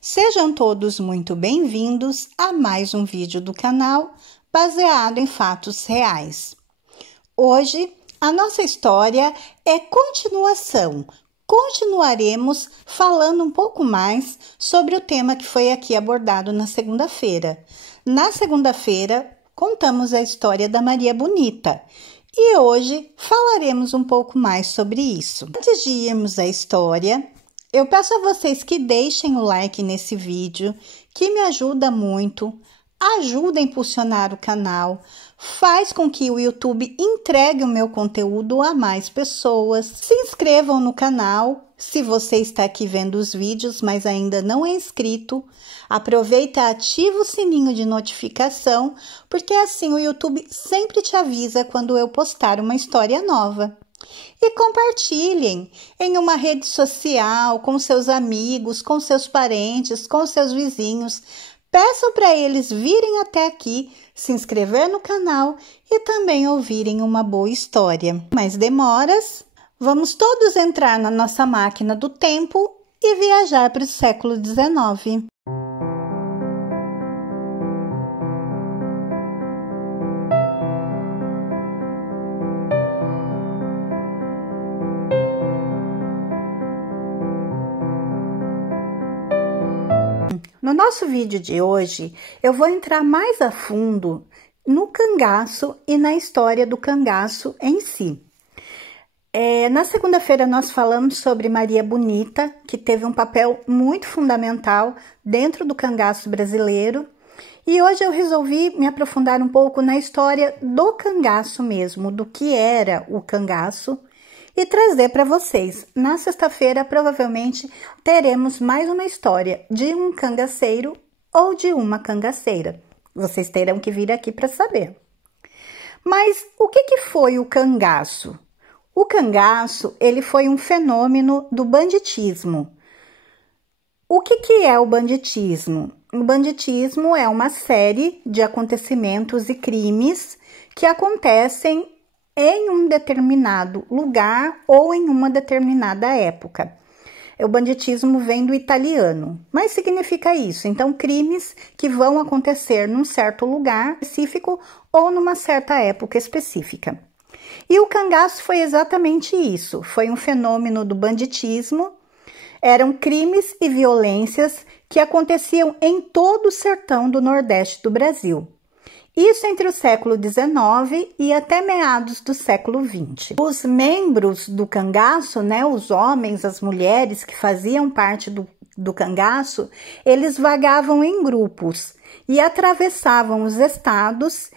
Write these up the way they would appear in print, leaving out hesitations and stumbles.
Sejam todos muito bem-vindos a mais um vídeo do canal baseado em fatos reais. Hoje, a nossa história é continuação. Continuaremos falando um pouco mais sobre o tema que foi aqui abordado na segunda-feira. Na segunda-feira, contamos a história da Maria Bonita e hoje falaremos um pouco mais sobre isso. Antes de irmos à história, eu peço a vocês que deixem o like nesse vídeo, que me ajuda muito, ajuda a impulsionar o canal, faz com que o YouTube entregue o meu conteúdo a mais pessoas. Se inscrevam no canal, se você está aqui vendo os vídeos, mas ainda não é inscrito, aproveita e ativa o sininho de notificação, porque assim o YouTube sempre te avisa quando eu postar uma história nova. E compartilhem em uma rede social, com seus amigos, com seus parentes, com seus vizinhos. Peçam para eles virem até aqui, se inscrever no canal e também ouvirem uma boa história. Mais demoras, vamos todos entrar na nossa máquina do tempo e viajar para o século XIX. No nosso vídeo de hoje, eu vou entrar mais a fundo no cangaço e na história do cangaço em si. Na segunda-feira nós falamos sobre Maria Bonita, que teve um papel muito fundamental dentro do cangaço brasileiro. E hoje eu resolvi me aprofundar um pouco na história do cangaço mesmo, do que era o cangaço, e trazer para vocês. Na sexta-feira, provavelmente, teremos mais uma história de um cangaceiro ou de uma cangaceira. Vocês terão que vir aqui para saber. Mas o que foi o cangaço? O cangaço, ele foi um fenômeno do banditismo. O que é o banditismo? O banditismo é uma série de acontecimentos e crimes que acontecem em um determinado lugar ou em uma determinada época. O banditismo vem do italiano, mas significa isso. Então, crimes que vão acontecer num certo lugar específico ou numa certa época específica. E o cangaço foi exatamente isso. Foi um fenômeno do banditismo. Eram crimes e violências que aconteciam em todo o sertão do Nordeste do Brasil. Isso entre o século XIX e até meados do século XX. Os membros do cangaço, os homens, as mulheres que faziam parte do cangaço, eles vagavam em grupos e atravessavam os estados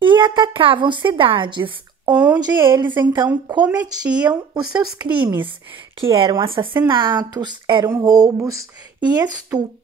e atacavam cidades, onde eles então cometiam os seus crimes, que eram assassinatos, eram roubos e estupro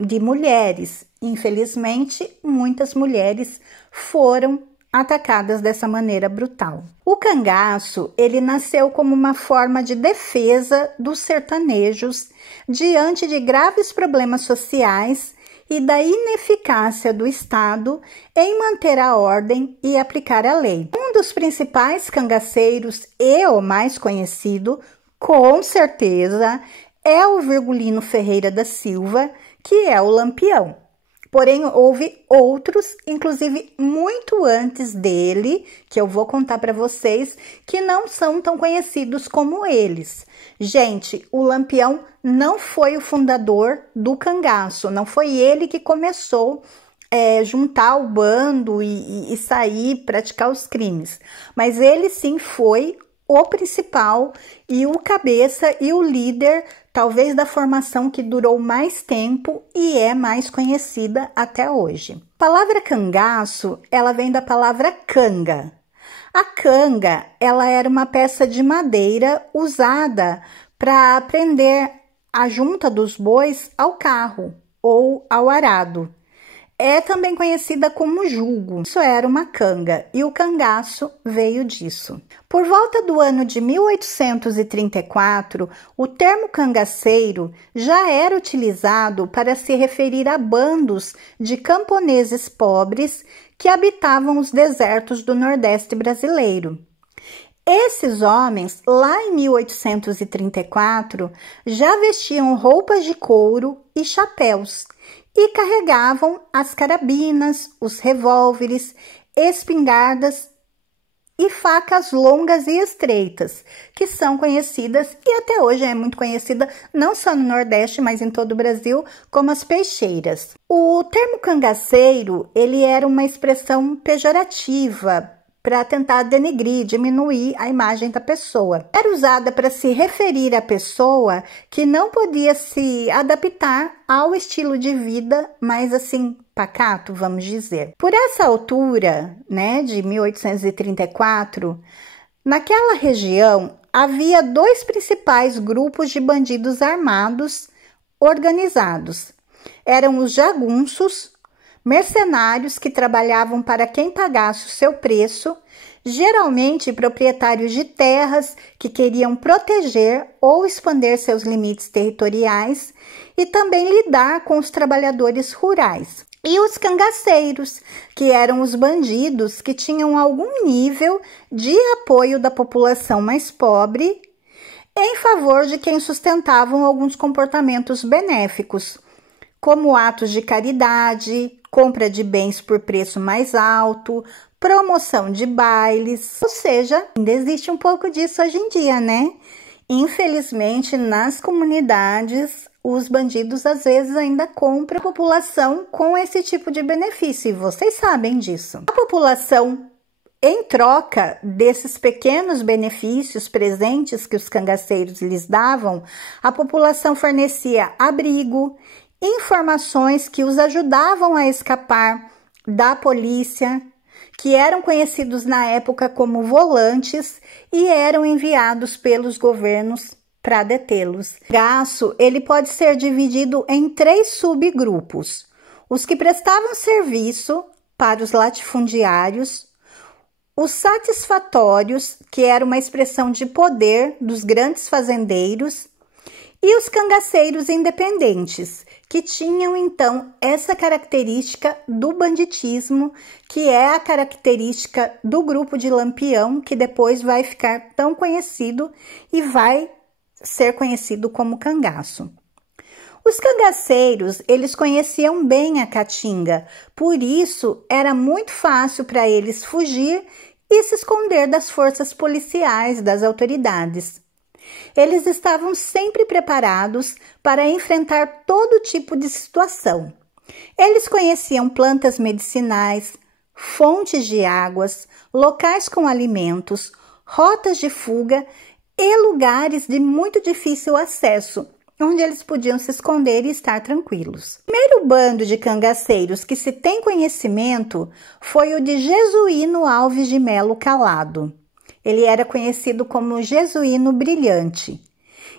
de mulheres. Infelizmente, muitas mulheres foram atacadas dessa maneira brutal. O cangaço, ele nasceu como uma forma de defesa dos sertanejos diante de graves problemas sociais e da ineficácia do Estado em manter a ordem e aplicar a lei. Um dos principais cangaceiros e o mais conhecido, com certeza, é o Virgulino Ferreira da Silva, que é o Lampião. Porém, houve outros, inclusive muito antes dele, que eu vou contar para vocês, que não são tão conhecidos como eles. Gente, o Lampião não foi o fundador do cangaço, não foi ele que começou juntar o bando e sair, praticar os crimes. Mas ele sim foi o principal e o cabeça e o líder, talvez da formação que durou mais tempo e é mais conhecida até hoje. A palavra cangaço, ela vem da palavra canga. A canga, ela era uma peça de madeira usada para prender a junta dos bois ao carro ou ao arado. É também conhecida como jugo. Isso era uma canga e o cangaço veio disso. Por volta do ano de 1834, o termo cangaceiro já era utilizado para se referir a bandos de camponeses pobres que habitavam os desertos do Nordeste brasileiro. Esses homens, lá em 1834, já vestiam roupas de couro e chapéus e carregavam as carabinas, os revólveres, espingardas e facas longas e estreitas, que são conhecidas e até hoje é muito conhecida não só no Nordeste, mas em todo o Brasil, como as peixeiras. O termo cangaceiro, ele era uma expressão pejorativa para tentar denegrir, diminuir a imagem da pessoa. Era usada para se referir à pessoa que não podia se adaptar ao estilo de vida mais assim pacato, vamos dizer. Por essa altura, né, de 1834, naquela região havia dois principais grupos de bandidos armados organizados. Eram os jagunços, mercenários que trabalhavam para quem pagasse o seu preço, geralmente proprietários de terras que queriam proteger ou expandir seus limites territoriais e também lidar com os trabalhadores rurais. E os cangaceiros, que eram os bandidos que tinham algum nível de apoio da população mais pobre em favor de quem sustentavam alguns comportamentos benéficos, como atos de caridade, compra de bens por preço mais alto, promoção de bailes, ou seja, ainda existe um pouco disso hoje em dia, né? Infelizmente, nas comunidades, os bandidos às vezes ainda compram a população com esse tipo de benefício, e vocês sabem disso. A população, em troca desses pequenos benefícios presentes que os cangaceiros lhes davam, a população fornecia abrigo, informações que os ajudavam a escapar da polícia, que eram conhecidos na época como volantes e eram enviados pelos governos para detê-los. O cangaço, ele pode ser dividido em 3 subgrupos: os que prestavam serviço para os latifundiários, os satisfatórios, que era uma expressão de poder dos grandes fazendeiros, e os cangaceiros independentes, que tinham então essa característica do banditismo, que é a característica do grupo de Lampião, que depois vai ficar tão conhecido e vai ser conhecido como cangaço. Os cangaceiros, eles conheciam bem a caatinga, por isso era muito fácil para eles fugir e se esconder das forças policiais, das autoridades. Eles estavam sempre preparados para enfrentar todo tipo de situação. Eles conheciam plantas medicinais, fontes de águas, locais com alimentos, rotas de fuga e lugares de muito difícil acesso, onde eles podiam se esconder e estar tranquilos. O primeiro bando de cangaceiros que se tem conhecimento foi o de Jesuíno Alves de Melo Calado. Ele era conhecido como Jesuíno Brilhante.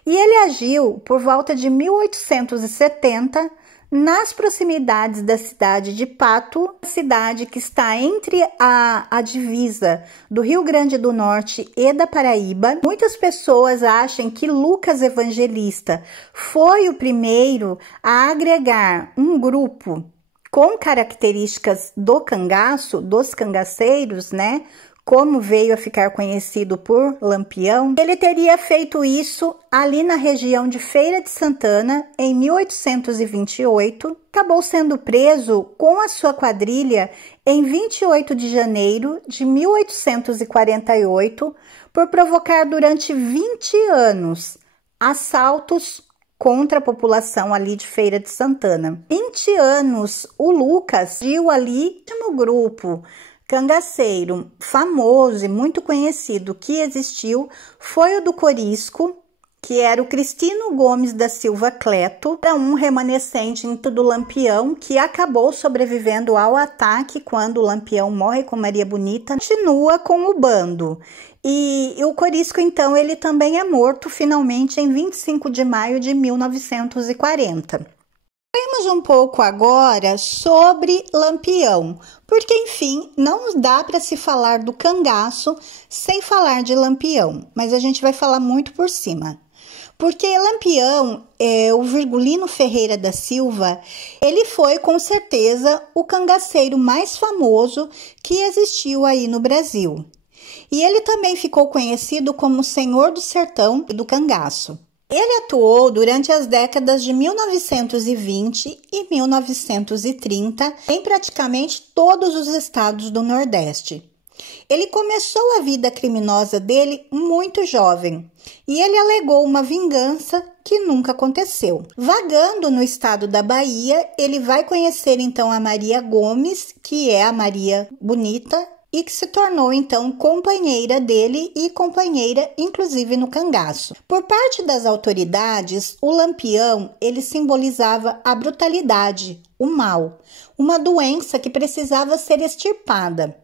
E ele agiu por volta de 1870 nas proximidades da cidade de Pato, cidade que está entre a divisa do Rio Grande do Norte e da Paraíba. Muitas pessoas acham que Lucas Evangelista foi o primeiro a agregar um grupo com características do cangaço, dos cangaceiros, né? Como veio a ficar conhecido por Lampião. Ele teria feito isso ali na região de Feira de Santana em 1828. Acabou sendo preso com a sua quadrilha em 28 de janeiro de 1848 por provocar durante 20 anos assaltos contra a população ali de Feira de Santana. 20 anos, o Lucas agiu ali no grupo cangaceiro famoso e muito conhecido que existiu foi o do Corisco, que era o Cristino Gomes da Silva Cleto, era um remanescente do Lampião que acabou sobrevivendo ao ataque quando o Lampião morre com Maria Bonita, continua com o bando. E o Corisco, então, ele também é morto finalmente em 25 de maio de 1940. Falemos um pouco agora sobre Lampião, porque, enfim, não dá para se falar do cangaço sem falar de Lampião, mas a gente vai falar muito por cima. Porque Lampião, o Virgulino Ferreira da Silva, ele foi com certeza o cangaceiro mais famoso que existiu aí no Brasil. e ele também ficou conhecido como Senhor do Sertão do Cangaço. Ele atuou durante as décadas de 1920 e 1930 em praticamente todos os estados do Nordeste. Ele começou a vida criminosa dele muito jovem e ele alegou uma vingança que nunca aconteceu. Vagando no estado da Bahia, ele vai conhecer então a Maria Gomes, que é a Maria Bonita, e que se tornou então companheira dele e companheira inclusive no cangaço. Por parte das autoridades, o Lampião ele simbolizava a brutalidade, o mal, uma doença que precisava ser extirpada.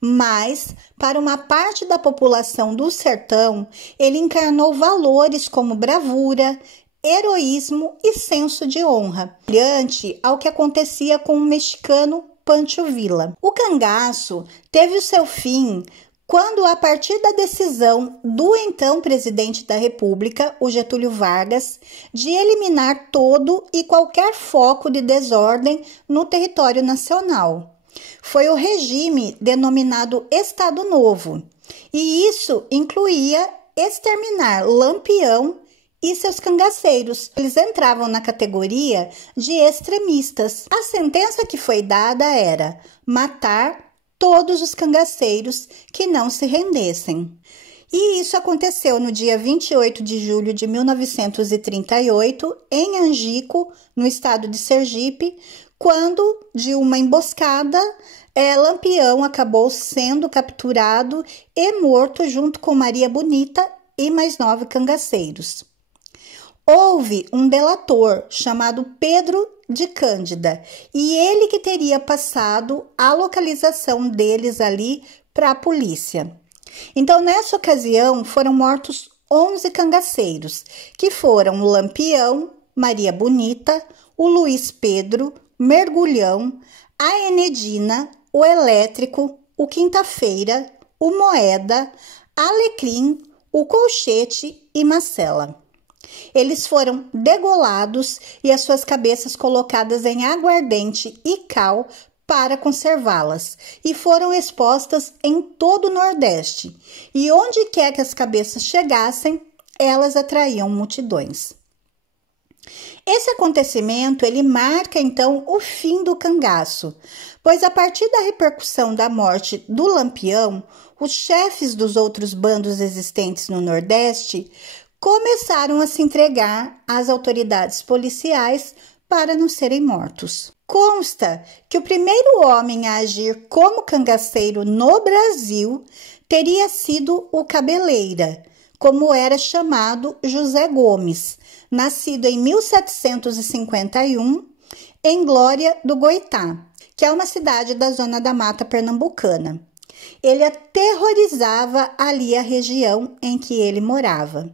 Mas, para uma parte da população do sertão, ele encarnou valores como bravura, heroísmo e senso de honra, semelhante ao que acontecia com o mexicano Pancho Villa. O cangaço teve o seu fim quando, a partir da decisão do então presidente da República, o Getúlio Vargas, de eliminar todo e qualquer foco de desordem no território nacional. Foi o regime denominado Estado Novo, e isso incluía exterminar Lampião e seus cangaceiros. Eles entravam na categoria de extremistas. A sentença que foi dada era matar todos os cangaceiros que não se rendessem. E isso aconteceu no dia 28 de julho de 1938, em Angico, no estado de Sergipe, quando, de uma emboscada, Lampião acabou sendo capturado e morto junto com Maria Bonita e mais 9 cangaceiros. Houve um delator chamado Pedro de Cândida e ele que teria passado a localização deles ali para a polícia. Então, nessa ocasião, foram mortos 11 cangaceiros, que foram o Lampião, Maria Bonita, o Luiz Pedro, Mergulhão, a Enedina, o Elétrico, o Quinta-feira, o Moeda, Alecrim, o Colchete e Macela. Eles foram degolados e as suas cabeças colocadas em aguardente e cal para conservá-las, e foram expostas em todo o Nordeste, e onde quer que as cabeças chegassem, elas atraíam multidões. Esse acontecimento, ele marca então o fim do cangaço, pois a partir da repercussão da morte do Lampião, os chefes dos outros bandos existentes no Nordeste começaram a se entregar às autoridades policiais para não serem mortos. Consta que o primeiro homem a agir como cangaceiro no Brasil teria sido o Cabeleira, como era chamado José Gomes, nascido em 1751 em Glória do Goitá, que é uma cidade da zona da Mata Pernambucana. Ele aterrorizava ali a região em que ele morava.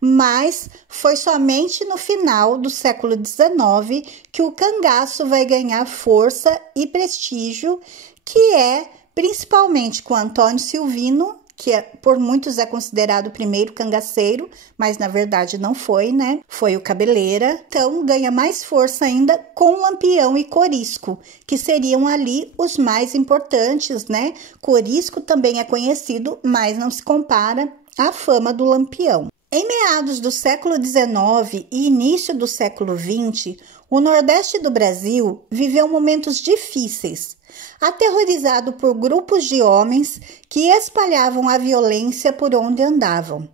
Mas foi somente no final do século XIX que o cangaço vai ganhar força e prestígio, que é principalmente com Antônio Silvino, que por muitos é considerado o primeiro cangaceiro, mas na verdade não foi, né? Foi o Cabeleira. Então ganha mais força ainda com Lampião e Corisco, que seriam ali os mais importantes, né? Corisco também é conhecido, mas não se compara à fama do Lampião. Em meados do século XIX e início do século XX, o Nordeste do Brasil viveu momentos difíceis, aterrorizado por grupos de homens que espalhavam a violência por onde andavam.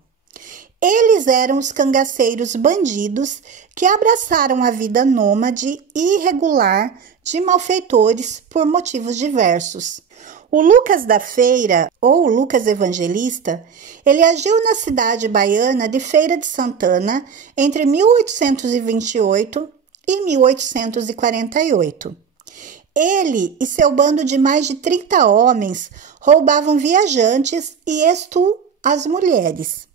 Eles eram os cangaceiros bandidos que abraçaram a vida nômade e irregular de malfeitores por motivos diversos. O Lucas da Feira, ou Lucas Evangelista, ele agiu na cidade baiana de Feira de Santana entre 1828 e 1848. Ele e seu bando de mais de 30 homens roubavam viajantes e as mulheres.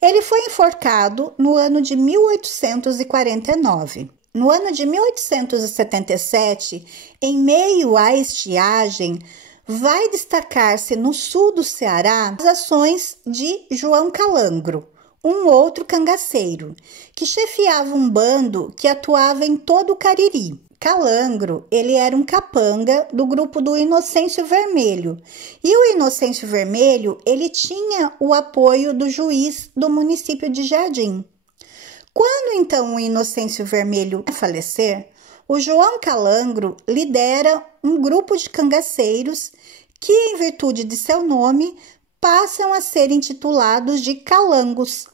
Ele foi enforcado no ano de 1849. No ano de 1877, em meio à estiagem, vai destacar-se no sul do Ceará as ações de João Calangro, um outro cangaceiro, que chefiava um bando que atuava em todo o Cariri. Calangro, ele era um capanga do grupo do Inocêncio Vermelho. E o Inocêncio Vermelho, ele tinha o apoio do juiz do município de Jardim. Quando então o Inocêncio Vermelho falecer, o João Calangro lidera um grupo de cangaceiros que, em virtude de seu nome, passam a ser intitulados de calangos.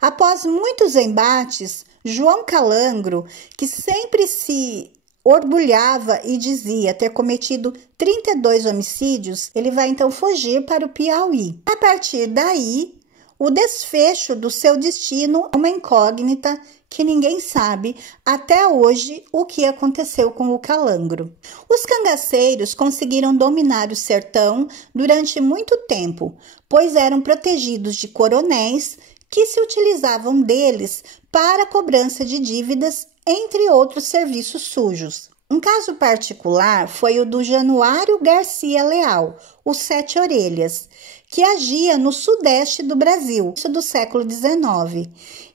Após muitos embates, João Calangro, que sempre se orgulhava e dizia ter cometido 32 homicídios, ele vai então fugir para o Piauí. A partir daí, o desfecho do seu destino é uma incógnita que ninguém sabe até hoje o que aconteceu com o Calangro. Os cangaceiros conseguiram dominar o sertão durante muito tempo, pois eram protegidos de coronéis que se utilizavam deles para a cobrança de dívidas, entre outros serviços sujos. Um caso particular foi o do Januário Garcia Leal, o Sete Orelhas, que agia no sudeste do Brasil, do século XIX,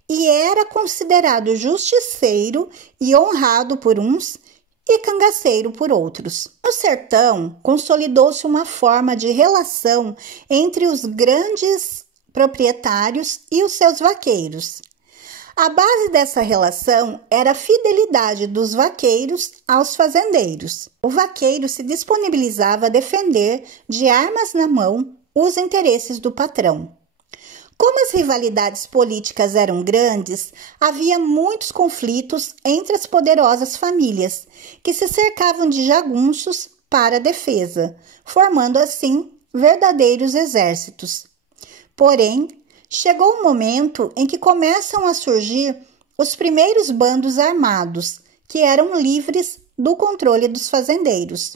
e era considerado justiceiro e honrado por uns e cangaceiro por outros. No sertão, consolidou-se uma forma de relação entre os grandes proprietários e os seus vaqueiros. A base dessa relação era a fidelidade dos vaqueiros aos fazendeiros. O vaqueiro se disponibilizava a defender, de armas na mão, os interesses do patrão. Como as rivalidades políticas eram grandes, havia muitos conflitos entre as poderosas famílias, que se cercavam de jagunços para a defesa, formando assim verdadeiros exércitos. Porém, chegou o momento em que começam a surgir os primeiros bandos armados, que eram livres do controle dos fazendeiros.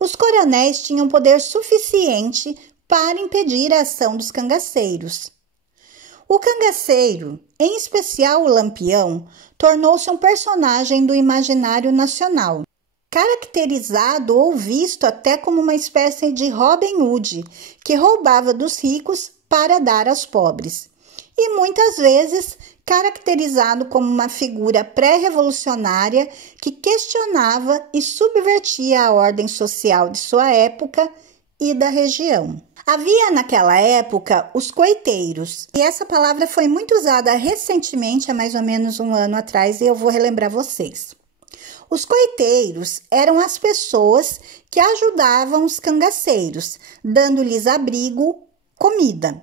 Os coronéis tinham poder suficiente para impedir a ação dos cangaceiros. O cangaceiro, em especial o Lampião, tornou-se um personagem do imaginário nacional, caracterizado ou visto até como uma espécie de Robin Hood, que roubava dos ricos para dar aos pobres, e muitas vezes caracterizado como uma figura pré-revolucionária que questionava e subvertia a ordem social de sua época e da região. Havia naquela época os coiteiros, e essa palavra foi muito usada recentemente, há mais ou menos um ano atrás, e eu vou relembrar vocês. Os coiteiros eram as pessoas que ajudavam os cangaceiros, dando-lhes abrigo, comida.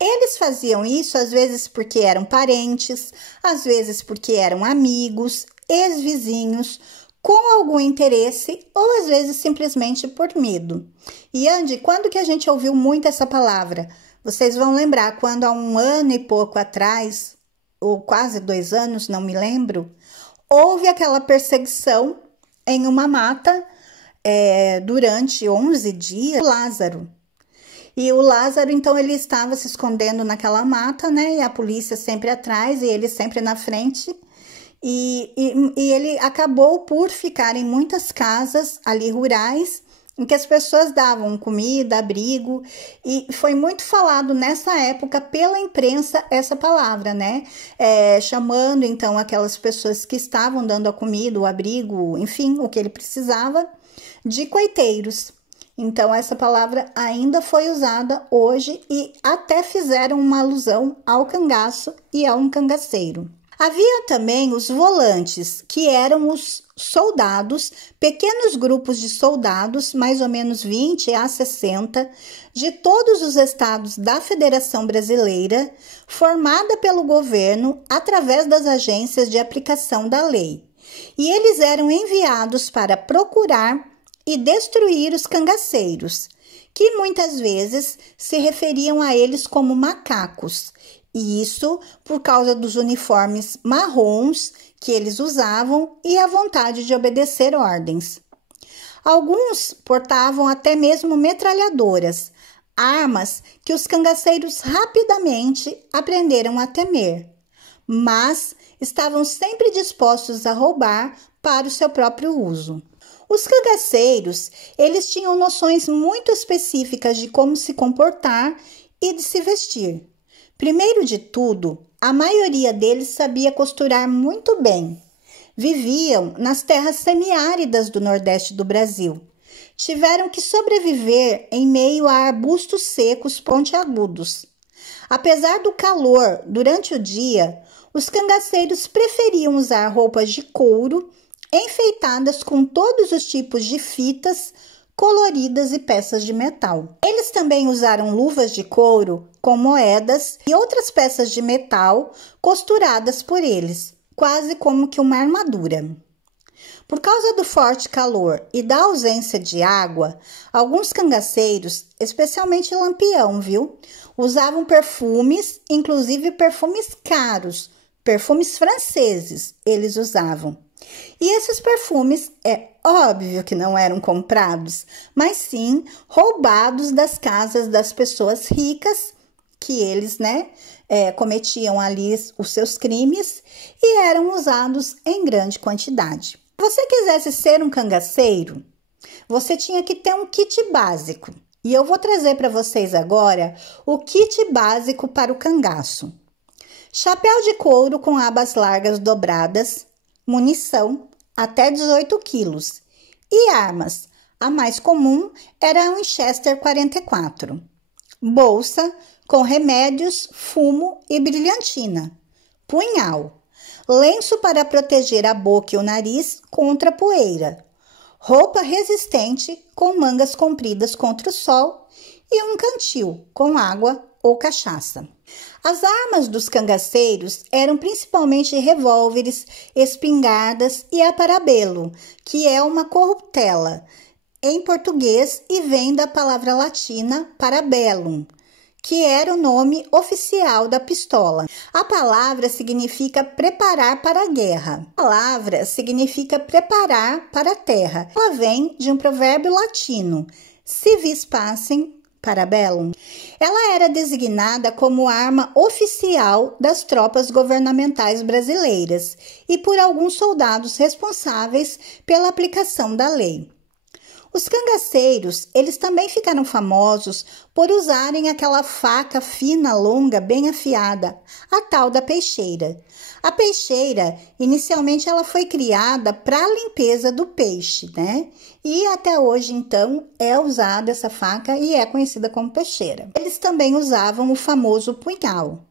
Eles faziam isso às vezes porque eram parentes, às vezes porque eram amigos, ex-vizinhos, com algum interesse ou às vezes simplesmente por medo. E Andy, quando que a gente ouviu muito essa palavra? Vocês vão lembrar quando há um ano e pouco atrás, ou quase 2 anos, não me lembro, houve aquela perseguição em uma mata durante 11 dias, Lázaro. E o Lázaro, então, ele estava se escondendo naquela mata, né? E a polícia sempre atrás e ele sempre na frente. E ele acabou por ficar em muitas casas ali rurais, em que as pessoas davam comida, abrigo, e foi muito falado nessa época pela imprensa essa palavra, né? Chamando então aquelas pessoas que estavam dando a comida, o abrigo, enfim, o que ele precisava, de coiteiros. Então, essa palavra ainda foi usada hoje e até fizeram uma alusão ao cangaço e a um cangaceiro. Havia também os volantes, que eram os soldados, pequenos grupos de soldados, mais ou menos 20 a 60, de todos os estados da Federação Brasileira, formada pelo governo através das agências de aplicação da lei. E eles eram enviados para procurar e destruir os cangaceiros, que muitas vezes se referiam a eles como macacos, e isso por causa dos uniformes marrons que eles usavam e a vontade de obedecer ordens. Alguns portavam até mesmo metralhadoras, armas que os cangaceiros rapidamente aprenderam a temer, mas estavam sempre dispostos a roubar para o seu próprio uso. Os cangaceiros, eles tinham noções muito específicas de como se comportar e de se vestir. Primeiro de tudo, a maioria deles sabia costurar muito bem. viviam nas terras semiáridas do Nordeste do Brasil. Tiveram que sobreviver em meio a arbustos secos pontiagudos. Apesar do calor durante o dia, os cangaceiros preferiam usar roupas de couro enfeitadas com todos os tipos de fitas coloridas e peças de metal. Eles também usaram luvas de couro com moedas e outras peças de metal costuradas por eles, quase como que uma armadura. Por causa do forte calor e da ausência de água, alguns cangaceiros, especialmente Lampião, usavam perfumes, inclusive perfumes caros, perfumes franceses eles usavam. E esses perfumes, é óbvio que não eram comprados, mas sim roubados das casas das pessoas ricas, que eles, cometiam ali os seus crimes e eram usados em grande quantidade. Se você quisesse ser um cangaceiro, você tinha que ter um kit básico. E eu vou trazer para vocês agora o kit básico para o cangaço. Chapéu de couro com abas largas dobradas, munição até 18 quilos e armas. A mais comum era um Winchester 44. Bolsa com remédios, fumo e brilhantina. Punhal. Lenço para proteger a boca e o nariz contra a poeira. Roupa resistente com mangas compridas contra o sol e um cantil com água ou cachaça. As armas dos cangaceiros eram principalmente revólveres, espingardas e a parabelo, que é uma corruptela em português e vem da palavra latina parabellum, que era o nome oficial da pistola. A palavra significa preparar para a guerra. A palavra significa preparar para a terra. Ela vem de um provérbio latino, si vis pacem parabellum. Ela era designada como arma oficial das tropas governamentais brasileiras e por alguns soldados responsáveis pela aplicação da lei. Os cangaceiros, eles também ficaram famosos por usarem aquela faca fina, longa, bem afiada, a tal da peixeira. A peixeira, inicialmente, ela foi criada para a limpeza do peixe, E até hoje, então, é usada essa faca e é conhecida como peixeira. Eles também usavam o famoso punhal.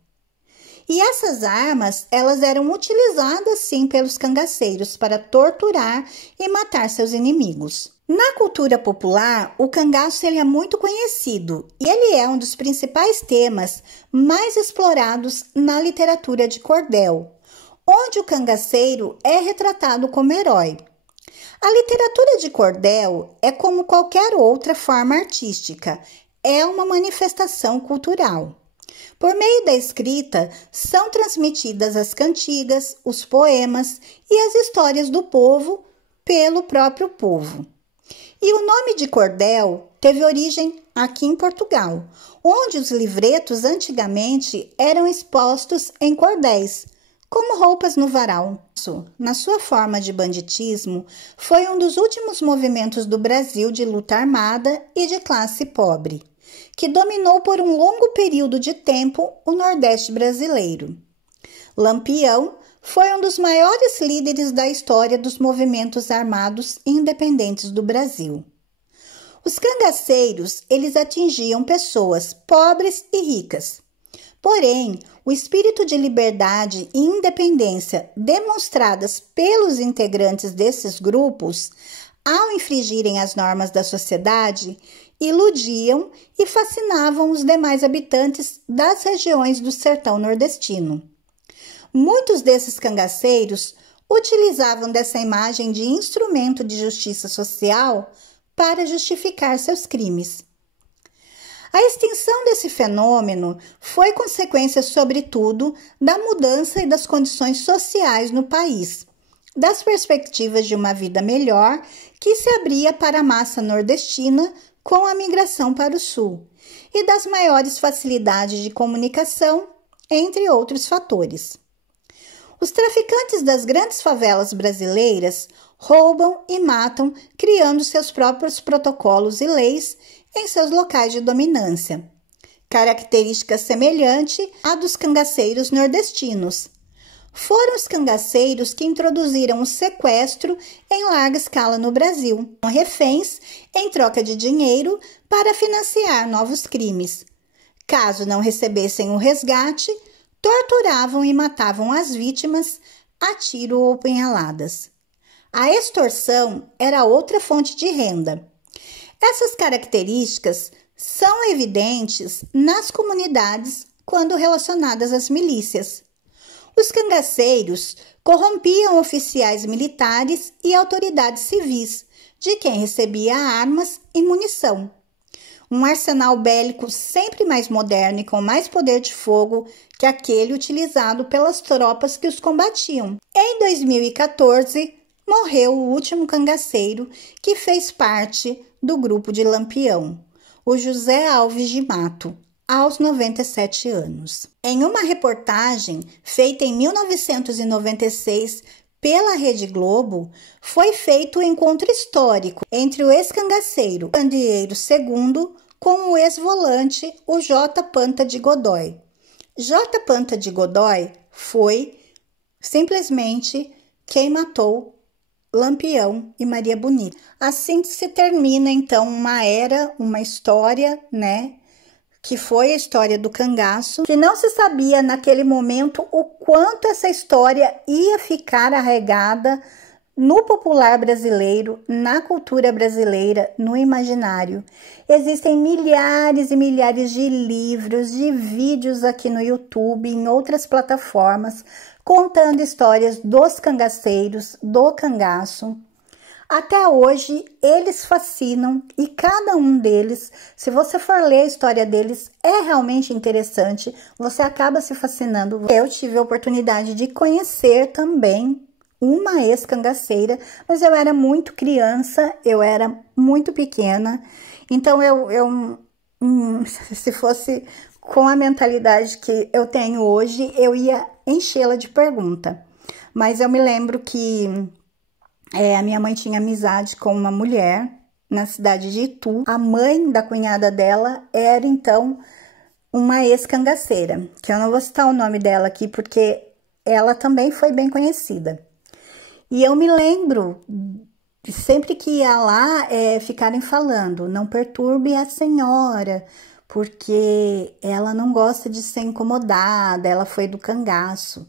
E essas armas, elas eram utilizadas, sim, pelos cangaceiros para torturar e matar seus inimigos. Na cultura popular, o cangaço ele é muito conhecido e ele é um dos principais temas mais explorados na literatura de cordel, onde o cangaceiro é retratado como herói. A literatura de cordel é como qualquer outra forma artística, é uma manifestação cultural. Por meio da escrita, são transmitidas as cantigas, os poemas e as histórias do povo pelo próprio povo. E o nome de cordel teve origem aqui em Portugal, onde os livretos antigamente eram expostos em cordéis, como roupas no varal. Na sua forma de banditismo, foi um dos últimos movimentos do Brasil de luta armada e de classe pobre, que dominou por um longo período de tempo o Nordeste brasileiro. Lampião foi um dos maiores líderes da história dos movimentos armados independentes do Brasil. Os cangaceiros, eles atingiam pessoas pobres e ricas. Porém, o espírito de liberdade e independência demonstradas pelos integrantes desses grupos, ao infringirem as normas da sociedade, iludiam e fascinavam os demais habitantes das regiões do sertão nordestino. Muitos desses cangaceiros utilizavam dessa imagem de instrumento de justiça social para justificar seus crimes. A extinção desse fenômeno foi consequência, sobretudo, da mudança e das condições sociais no país, das perspectivas de uma vida melhor que se abria para a massa nordestina com a migração para o sul e das maiores facilidades de comunicação, entre outros fatores. Os traficantes das grandes favelas brasileiras roubam e matam, criando seus próprios protocolos e leis em seus locais de dominância, característica semelhante à dos cangaceiros nordestinos. foram os cangaceiros que introduziram o sequestro em larga escala no Brasil, com reféns em troca de dinheiro para financiar novos crimes. Caso não recebessem o resgate, torturavam e matavam as vítimas a tiro ou punhaladas. A extorsão era outra fonte de renda. Essas características são evidentes nas comunidades quando relacionadas às milícias. Os cangaceiros corrompiam oficiais militares e autoridades civis, de quem recebia armas e munição. Um arsenal bélico sempre mais moderno e com mais poder de fogo que aquele utilizado pelas tropas que os combatiam. Em 2014, morreu o último cangaceiro que fez parte do grupo de Lampião, o José Alves de Mato, aos 97 anos. Em uma reportagem feita em 1996 pela Rede Globo, foi feito um encontro histórico entre o ex-cangaceiro Candeeiro II com o ex-volante, o J. Panta de Godoy. J. Panta de Godoy foi simplesmente quem matou Lampião e Maria Bonita. Assim se termina, então, uma era, uma história, né? Que foi a história do cangaço, que não se sabia naquele momento o quanto essa história ia ficar arraigada no popular brasileiro, na cultura brasileira, no imaginário. Existem milhares e milhares de livros, de vídeos aqui no YouTube, em outras plataformas, contando histórias dos cangaceiros, do cangaço. Até hoje, eles fascinam e cada um deles, se você for ler a história deles, é realmente interessante, você acaba se fascinando. Eu tive a oportunidade de conhecer também uma ex-cangaceira, mas eu era muito criança, eu era muito pequena, então se fosse com a mentalidade que eu tenho hoje, eu ia enchê-la de pergunta. Mas eu me lembro que a minha mãe tinha amizade com uma mulher na cidade de Itu. A mãe da cunhada dela era, então, uma ex-cangaceira, que eu não vou citar o nome dela aqui, porque ela também foi bem conhecida. E eu me lembro, sempre que ia lá, ficarem falando, não perturbe a senhora, porque ela não gosta de ser incomodada, ela foi do cangaço.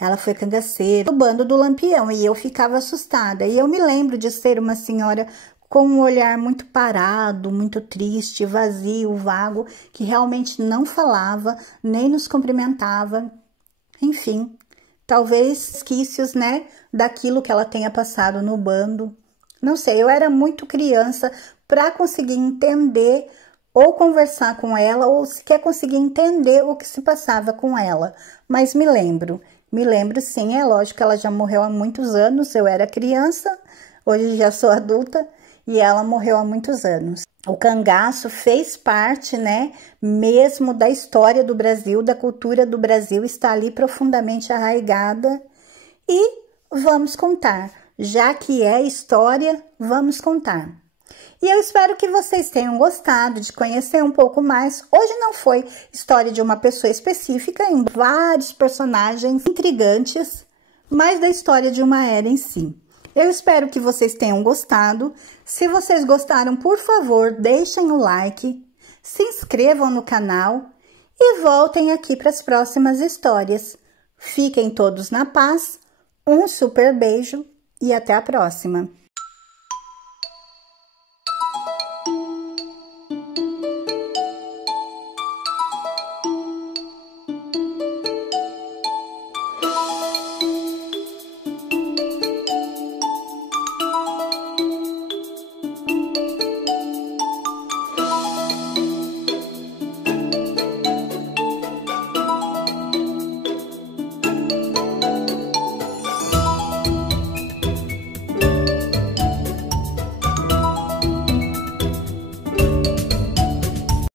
Ela foi cangaceira, do bando do Lampião, e eu ficava assustada. E eu me lembro de ser uma senhora com um olhar muito parado, muito triste, vazio, vago, que realmente não falava, nem nos cumprimentava. Enfim, talvez resquícios, né, daquilo que ela tenha passado no bando. Não sei, eu era muito criança para conseguir entender ou conversar com ela, ou sequer conseguir entender o que se passava com ela. Mas me lembro sim, é lógico que ela já morreu há muitos anos, eu era criança, hoje já sou adulta, e ela morreu há muitos anos. O cangaço fez parte, né, mesmo da história do Brasil, da cultura do Brasil, está ali profundamente arraigada, e vamos contar, já que é história, vamos contar. E eu espero que vocês tenham gostado de conhecer um pouco mais. Hoje não foi história de uma pessoa específica, em vários personagens intrigantes, mas da história de uma era em si. Eu espero que vocês tenham gostado. Se vocês gostaram, por favor, deixem o like, se inscrevam no canal e voltem aqui para as próximas histórias. Fiquem todos na paz, um super beijo e até a próxima!